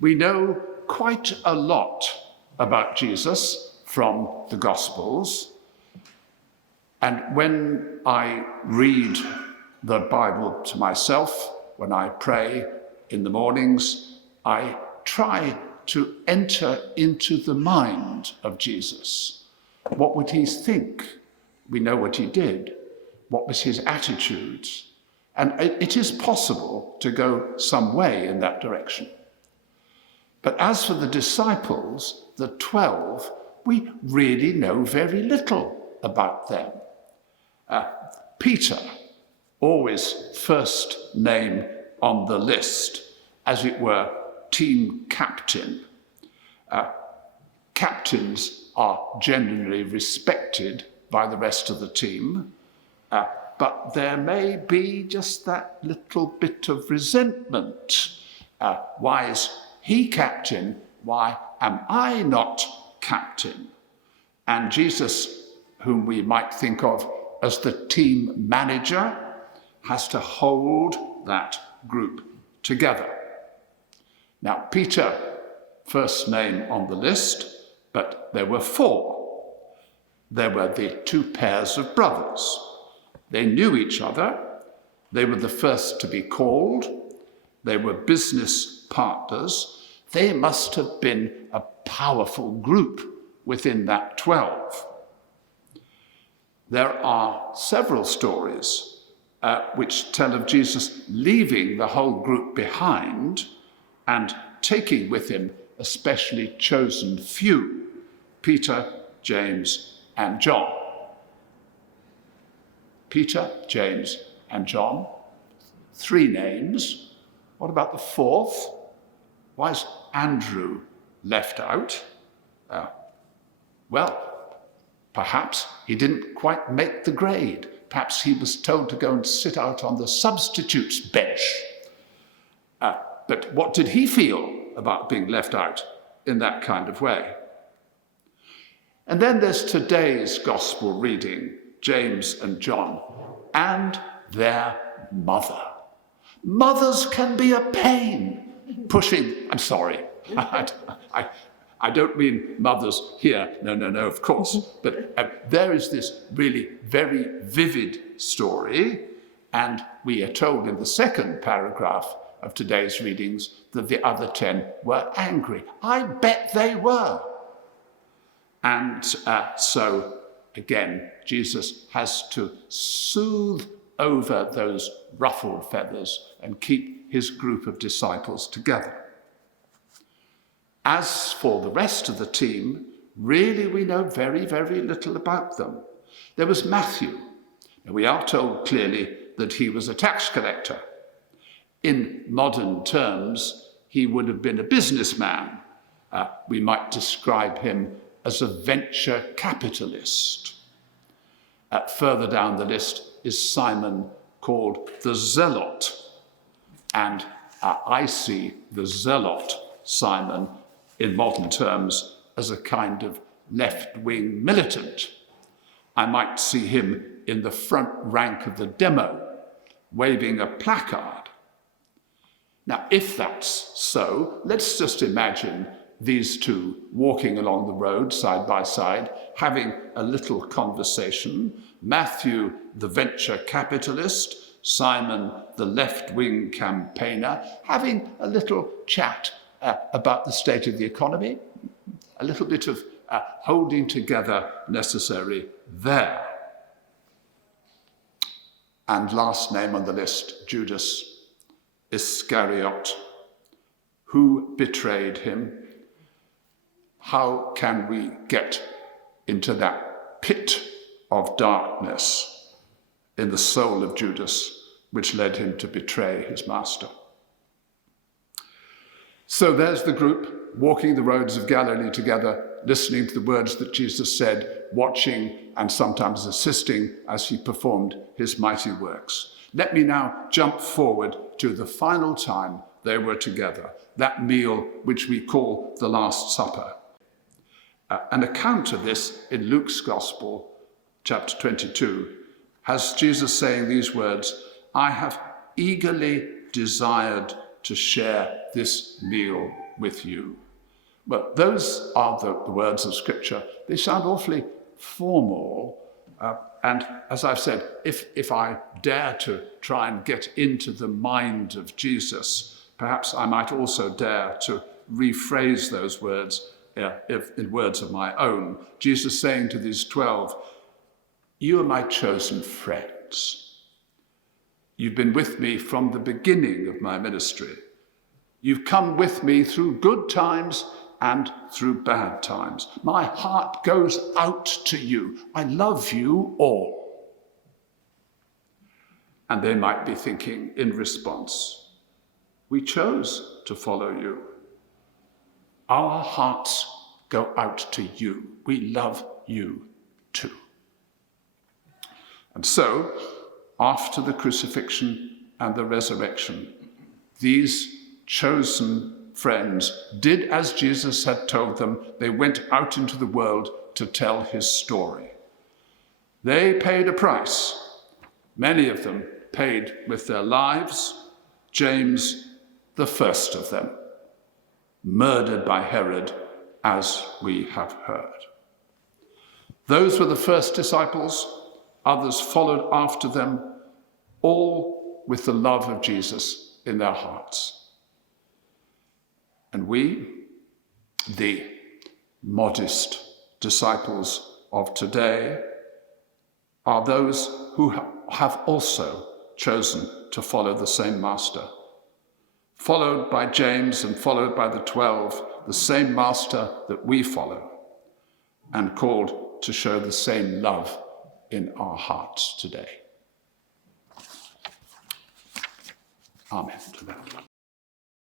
We know quite a lot about Jesus from the Gospels. And when I read the Bible to myself, when I pray in the mornings, I try to enter into the mind of Jesus. What would he think? We know what he did. What was his attitudes? And it is possible to go some way in that direction. But as for the disciples, the 12, we really know very little about them. Peter, always first name on the list, as it were, team captain. Captains are generally respected by the rest of the team, but there may be just that little bit of resentment. Why is he captain? Why am I not captain? And Jesus, whom we might think of as the team manager, has to hold that group together. Now, Peter, first name on the list, but there were 4. There were the 2 pairs of brothers. They knew each other. They were the first to be called. They were business partners. They must have been a powerful group within that 12. There are several stories which tell of Jesus leaving the whole group behind and taking with him a specially chosen few, Peter, James, and John. Peter, James, and John, 3 names. What about the 4th? Why is Andrew left out? Well, perhaps he didn't quite make the grade. Perhaps he was told to go and sit out on the substitutes bench. But what did he feel about being left out in that kind of way? And then there's today's gospel reading, James and John, and their mother. Mothers can be a pain. I'm sorry, I don't mean mothers here, no, of course, but there is this really very vivid story, and we are told in the second paragraph of today's readings that the other 10 were angry. I bet they were. And so, again, Jesus has to soothe over those ruffled feathers and keep his group of disciples together. As for the rest of the team, really we know very, very little about them. There was Matthew. Now, we are told clearly that he was a tax collector. In modern terms, he would have been a businessman. We might describe him as a venture capitalist. Further down the list is Simon, called the Zealot. And I see the Zealot Simon in modern terms as a kind of left-wing militant. I might see him in the front rank of the demo, waving a placard. Now, if that's so, let's just imagine these 2 walking along the road side by side, having a little conversation. Matthew, the venture capitalist, Simon, the left-wing campaigner, having a little chat about the state of the economy, a little bit of holding together necessary there. And last name on the list, Judas Iscariot. Who betrayed him? How can we get into that pit of darkness in the soul of Judas, which led him to betray his master? So there's the group walking the roads of Galilee together, listening to the words that Jesus said, watching and sometimes assisting as he performed his mighty works. Let me now jump forward to the final time they were together, that meal which we call the Last Supper. An account of this in Luke's Gospel, chapter 22, has Jesus saying these words, I have eagerly desired to share this meal with you. But those are the words of Scripture. They sound awfully formal. And as I've said, if I dare to try and get into the mind of Jesus, perhaps I might also dare to rephrase those words in words of my own. Jesus saying to these 12, "You are my chosen friends. You've been with me from the beginning of my ministry. You've come with me through good times and through bad times. My heart goes out to you. I love you all." And they might be thinking in response, "We chose to follow you. Our hearts go out to you. We love you too." And so, after the crucifixion and the resurrection, these chosen friends did as Jesus had told them. They went out into the world to tell his story. They paid a price. Many of them paid with their lives. James, the first of them, murdered by Herod, as we have heard. Those were the first disciples. Others followed after them, all with the love of Jesus in their hearts. And we, the modest disciples of today, are those who have also chosen to follow the same master. Followed by James and followed by the 12, the same master that we follow, and called to show the same love in our hearts today. Amen to that.